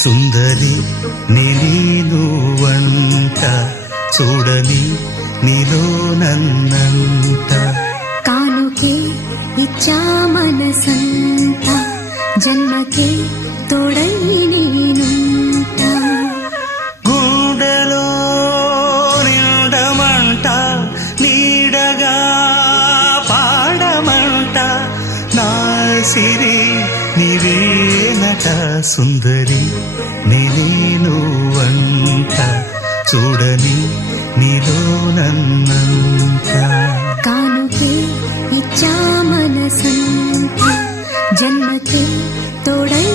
సుందరి నేను వంట చూడని నీలో నన్నంట కానుకే ఇచ్చా మనసంత జన్మకే తోడై నేనుంట గుండెలో నిండమంట నీడగా పాడమంట నా సిరి నీవేనట సుందరి నేను వంట చూడని నీలో నన్నంత కానుకే ఇచ్చా మనసంత జన్మకే తోడై